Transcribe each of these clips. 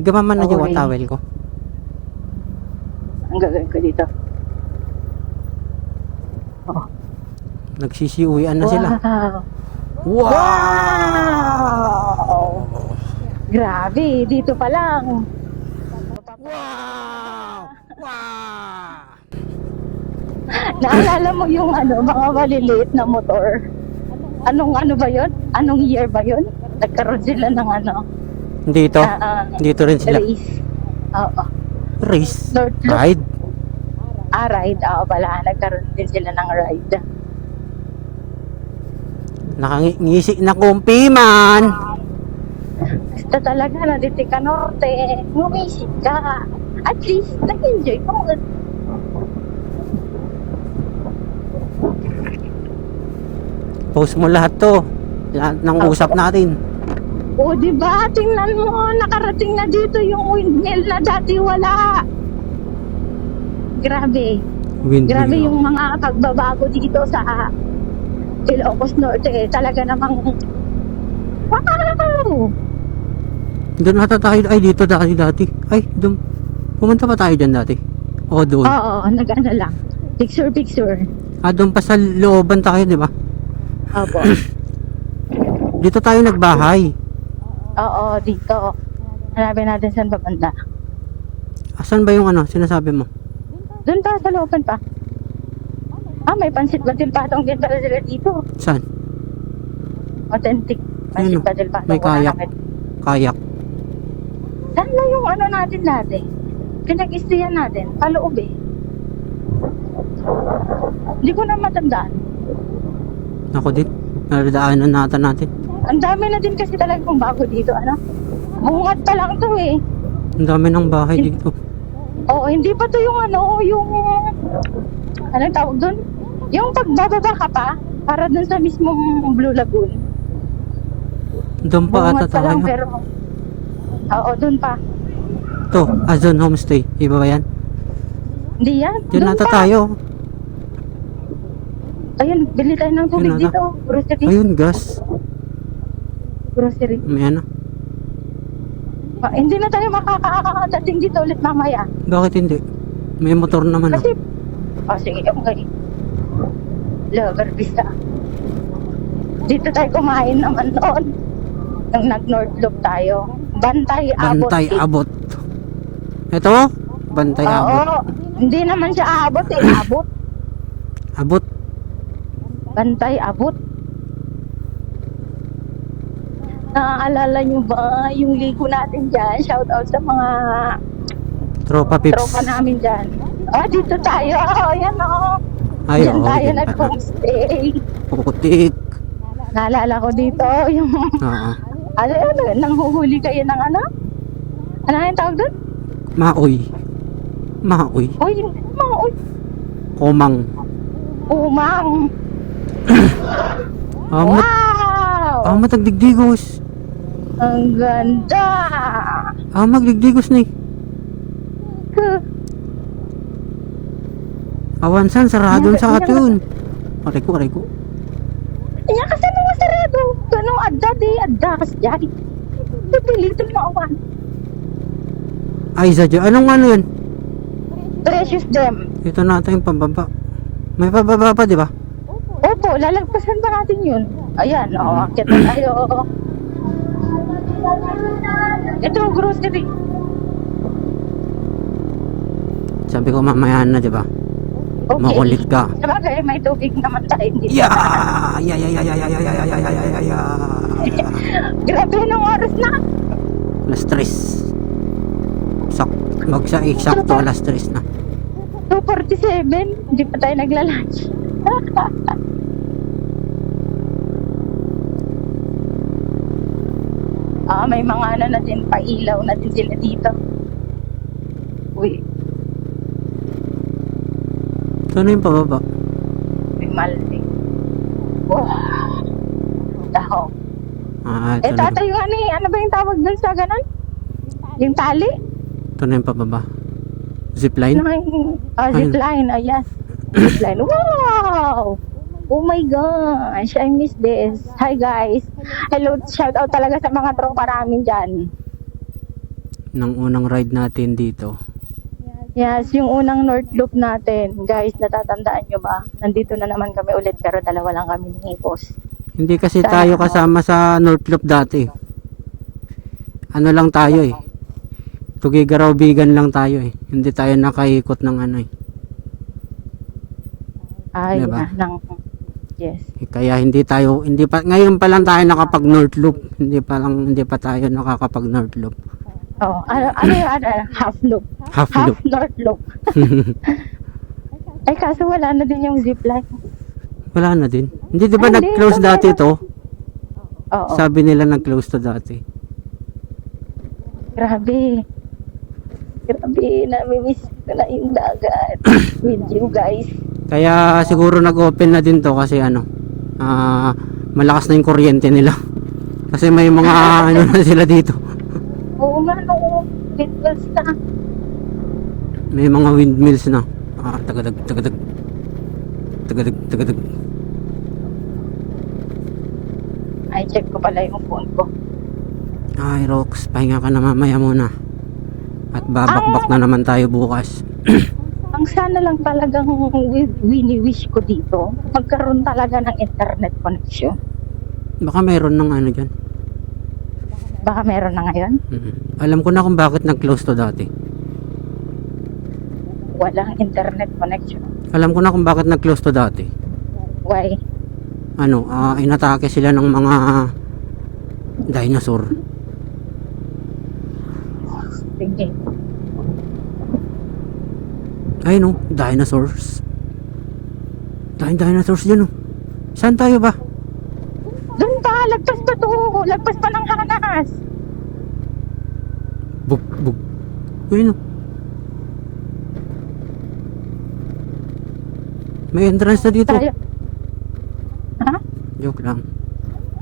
Igaman na yung Okay. towel ko. Ang gagawin ko dito. Oh. Nagsisiuwian na sila. Wow! Wow! Wow! Grabe, dito pa lang. Wow! Wow! Naalala mo yung mga maliliit na motor? Anong ano ba yun? Anong year ba yun? Nagkaroon sila ng Dito? Dito rin sila. race. Oo. Race? North Loop. Ride? Ride. Oo pala. Nagkaroon din sila ng ride. Nakangisi na kumpi man. Basta talaga, nandito ka norte. Ngumisip ka. At least, nag-enjoy mo. Post mo lahat to. Lahat ng usap natin. O, diba? Tingnan mo. Nakarating na dito yung windmill na dati wala. Grabe. Grabe yung mga pagbabago dito sa Ilocos Norte. Talaga namang wow! Doon ata tayo. Ay, dito dati. Ay, doon. Pumunta pa tayo dyan dati. O, doon. Oo, nag-ano lang. Picture. Doon pa sa looban tayo, di ba? Opo. Dito tayo nagbahay. Oo, dito. Hanapin natin saan babanda. Asan ba yung sinasabi mo? Doon pa, sa looban pa. May pansit batil patong din pala sila dito. Saan? Authentic. Pansit batil patong. May kayak. Kayak. Saan na yung natin dati? Pinag-istiyan natin. Paloob eh. Hindi ko na matandaan. Ako din. Naradaanan natin. Ang dami na din kasi talagang bago dito. Bungad pa lang to eh. Ang dami ng bahay dito. Oo, hindi pa to yung anong tawag doon? Yung pagbababa ka pa, para doon sa mismong Blue Lagoon. Doon pa ata Bungad pa lang tayo. pero, oo, doon pa. To, Azon Homestay. Iba ba yan? Hindi yan, Diyan doon ata pa. tayo. Ayun, bili tayo ng tubig Yun ata. dito. Grocery. Ayun, gas. Grocery. May Hindi na tayo makakadating dito ulit mamaya. Bakit hindi? May motor naman. Kasi, sige, okay. Lover Vista. Dito tayo kumain naman noon. Nung nag-North Loop tayo. Bantay Abot. Bantay Abot. Ito? Bantay Abot. Oo. Hindi naman siya aabot eh. Abot. Abot. Bantay Abot. Naaalala nyo ba yung ligo natin dyan? Shout out sa mga Tropa Pips. tropa namin dyan. Dito tayo. Ayan o. Ay, Diyan oo. tayo Dyan nag-homestay. Putik. Naalala ko dito yung Oo. nanghuhuli kayo ng ano yung tawag doon? Maoy. Maoy. Uy, Komang. umang. Wow! Matagdigdigos. Ang ganda! Magdigdigos ni. Awansan, sarado sa atin. Aray ko. Kaya kasi mga sarado. Ganong adda kasi dyan. Pipilitin mo awan. Ay, sadya. Anong yun? Precious Gem. Ito na ata yung pababa. May pababa pa, di ba? Opo, lalagpasan pa natin yun. Ayan, akit na tayo. Ito, grocery. Sabi ko mamaya na, di ba? Okay. Makulit ka. Sabagay, may tubig naman tayo dito. Yeah! Grabe ng oras na. Alas 3. Eksakto alas 3 na. 2:47. Hindi pa tayo nagla-lunch. May mga na din, pailaw na din sila dito. Uy, Ito na yung pababa. may maldi. Wow. Taho. Ito na. Tata yung ano ba yung tawag dun sa ganon? Yung tali? Ito na yung pababa. Zipline? Zipline, yes. Zipline. Wow! Oh my gosh, I miss this. Hi guys. Hello, shout out talaga sa mga tropa namin dyan. ng unang ride natin dito. Yes, yung unang North Loop natin. Guys, natatandaan nyo ba? Nandito na naman kami ulit pero dalawa lang kami ni boss. Hindi kasi Sana tayo all. kasama sa North Loop dati. Ano lang tayo eh. Tugigaraw Bigan lang tayo eh. Hindi tayo nakaikot ng ano eh. Ay, Diba? yes. Kaya hindi pa ngayon pa lang tayo nakapag North Loop. Hindi pa tayo nakakapag North Loop. Oh, ano yung half loop? Half loop. North Loop. Ay, kaso wala na din yung zipline. Wala na din. Hindi, di ba Ay, hindi. nag-close Ito dati meron. to? Oo. Sabi nila nag-close to dati. Grabe. Grabe, nami-miss ko na yung dagat with you guys. Kaya siguro nag-open na din to kasi malakas na yung kuryente nila. Kasi may mga ano na sila dito. Oo nga, no. Windmills na. May mga windmills na. Tagadag, tagadag. Tagadag, tagadag. Ay, check ko pala yung phone ko. Ay, Rox, pahinga ka na mamaya muna. At babakbak na naman tayo bukas. Ang sana lang talagang wini-wish ko dito, magkaroon talaga ng internet connection. Baka meron ng ano dyan. Baka meron na ngayon. Alam ko na kung bakit nag-close to dati. Walang internet connection. Alam ko na kung bakit nag-close to dati. Why? Inatake sila ng mga dinosaur. Sige. Ay no, dinosaurs. Dinosaurs dyan oh. Saan tayo ba? Doon pa, lagpas pa to. Lagpas pa ng hanas. Bug, bug. Ayun oh. May entrance na dito. Tayo. Ha? Joke lang.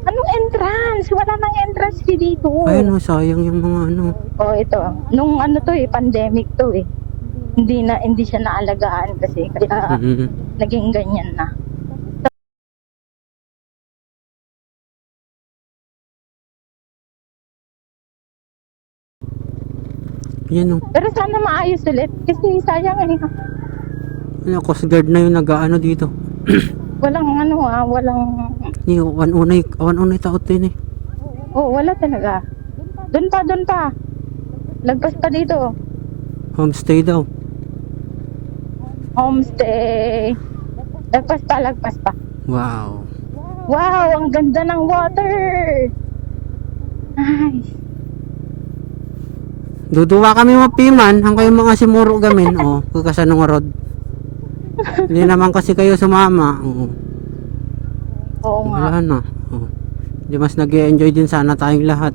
Anong entrance? Wala nang entrance dito. Ayun oh, sayang yung mga ano. Oh, ito. Nung ano to pandemic to eh. Hindi siya naalagaan kasi kaya naging ganyan na. Yan oh. Pero sana maayos ulit kasi sayang eh. Ano, Coast Guard na yung nag-ano dito. Walang walang One unay taot din eh. oh, wala talaga. Doon pa. Lagpas pa dito. Homestay daw. Homestay. Lagpas pa. Wow. Wow, ang ganda ng water. Nice. Duduwa kami mapiman, ang kayo mga simuro gamin, kakasanong rod. Hindi naman kasi kayo sumama. Oo nga. Wala na. Di mas nag-enjoy din sana tayong lahat.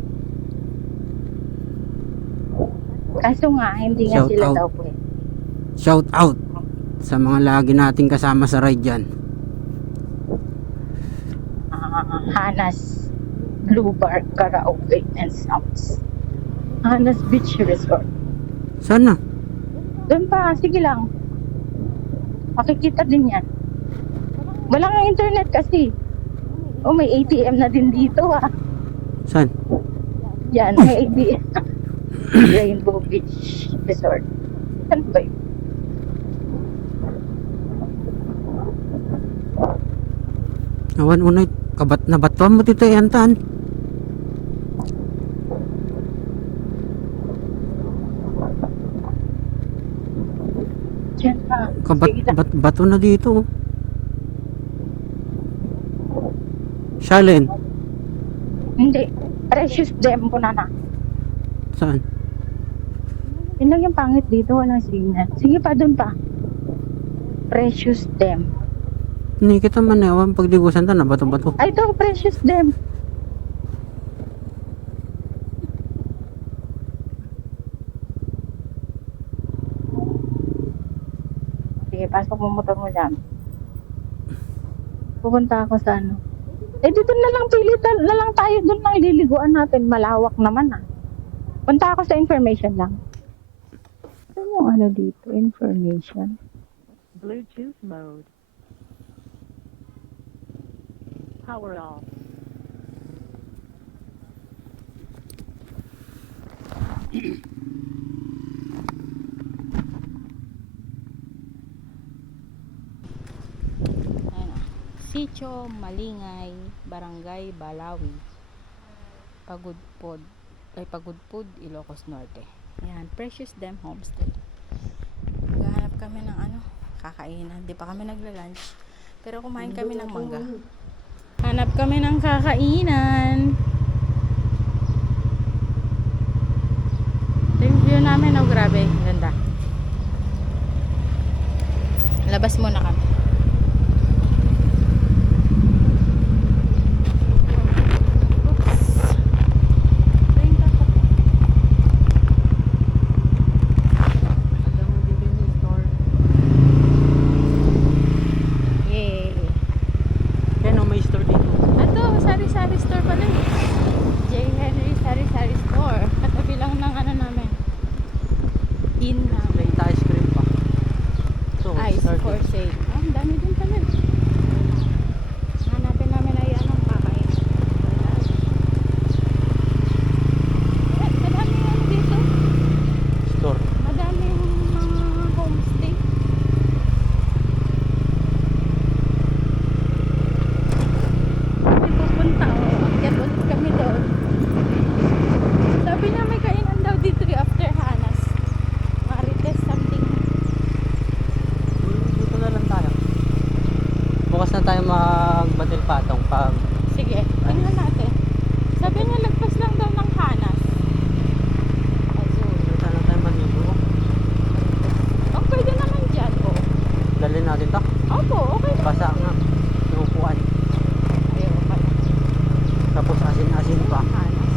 Kaso nga, hindi nga Shout sila out. daw pwede. Shout out sa mga lagi nating kasama sa ride dyan. Hanas Blue Bar Karaoke and Sounds. Hanas Beach Resort. Sana. Doon pa, sige lang. Makikita din yan. Wala nga internet kasi. Oh, may ATM na din dito ah. Saan? Yan, may ATM. Rainbow Beach Resort. Saan ba yun? Awan unay, kabat na batuan mo tito yantan. Diyan pa. Sige lang. Bato na dito. Shalen. Hindi. Precious Gem po na. Saan? Yun lang yung pangit dito. Walang signal. Sige pa, dun pa. Precious Gem. Hindi kita man ewan pagdigusan ta na bato-bato. Ay, ito, Precious Gem. Sige, pasok mo motor mo dyan. Pupunta ako sa ano. Eh, dito na lang pilitan na lang tayo. Doon lang ililiguan natin. Malawak naman ah. Punta ako sa information lang. Ano yung ano dito? Information. Bluetooth mode. Power off. Sitio Malingay, Barangay Balawi, Pagudpod, Ilocos Norte. Yan, Precious Dem Homestead. Maghahanap kami ng kakainan. Di pa kami nagla-lunch. Pero kumain kami ng mangga. Hanap kami ng kakainan. Review namin, grabe, ganda. Labas muna kami. Sari-sari store pala eh. J. Henry Sari-sari Store. Katabi lang ng namin. In namin. May ice cream pa. So, Ice started. for sale. Ang dami din pala. Hanapin namin ay kakain. Madami dito. Store. Madami mga homestay. Pupunta akyat ulit kami doon. Sabi niya may kainan daw dito after Hanas. Marites something. Dito na lang tayo. Bukas na tayo magbatil patong pag Sige, tingnan natin. Sabi niya lagpas lang daw ng Hanas. Azul. dito na tayo manigo. Oh, pwede naman dyan. Oh. Dalhin natin to. Opo, okay. Basa nga. Yung upuan. Ayaw pa. Tapos asin-asin pa. Hanas.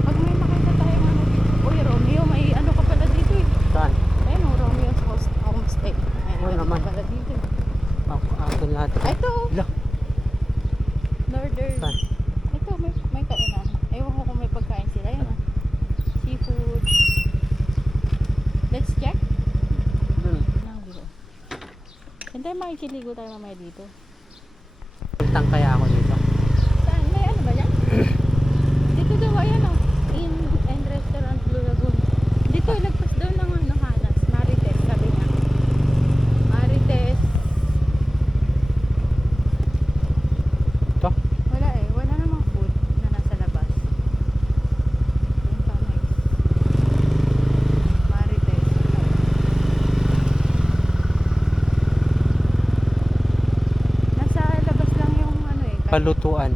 Pag may makita tayong uy, Romeo, may ka pala dito eh. Saan? Ayun, Romeo's Homestay. Ayun, Oo naman. pala dito. Ako lahat. Ay, ito. Ila. Northern. Saan? Ito, may kainan. Ewan ko kung may pagkain sila. Yan ah. Seafood. Let's check. Dun. Siyempre makikiligo tayo mamaya dito. Pagtang kaya ako dito. Saan? May ano ba yan? Dito daw, ayan o. Inn and Restaurant Blue Lagoon. Dito, ilagpas daw ng Hanas. Marites, sabi nga. Marites. Ito? Wala eh. Wala namang food na nasa labas. Yung panay. Marites. Nasa labas lang yung Palutuan.